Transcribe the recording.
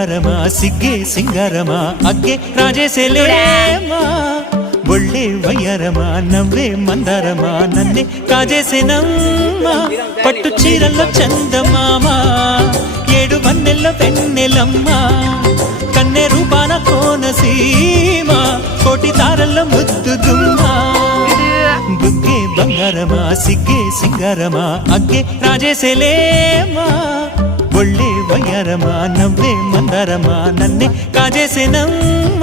ಬಂಗಾರಮ ಸಿಗ್ಗೆ ಸಿಂಗಾರಮ ಅಗ್ಗೆ ರಾಜೇಸೆಲೇಮಾ ಒಳ್ಳೆ వయ్యారమ నవ్వే మందారమ నన్నే కాజేసేనమ్మ పట్టు చీరల్లో చందమామ ఏడు వన్నెల్లో వెన్నెలమ్మ కన్నె రూపాన కోనసీమ కోటి తారల్లో ముద్దుదుమ్మ బుగ్గే బంగారమ సిగ్గే సింగారమ అగ్గే రాజేసెలేమా ఒళ్ళే వయ్యారమ నవ్వే మందారమ నన్నే కాజేసేనమ్మ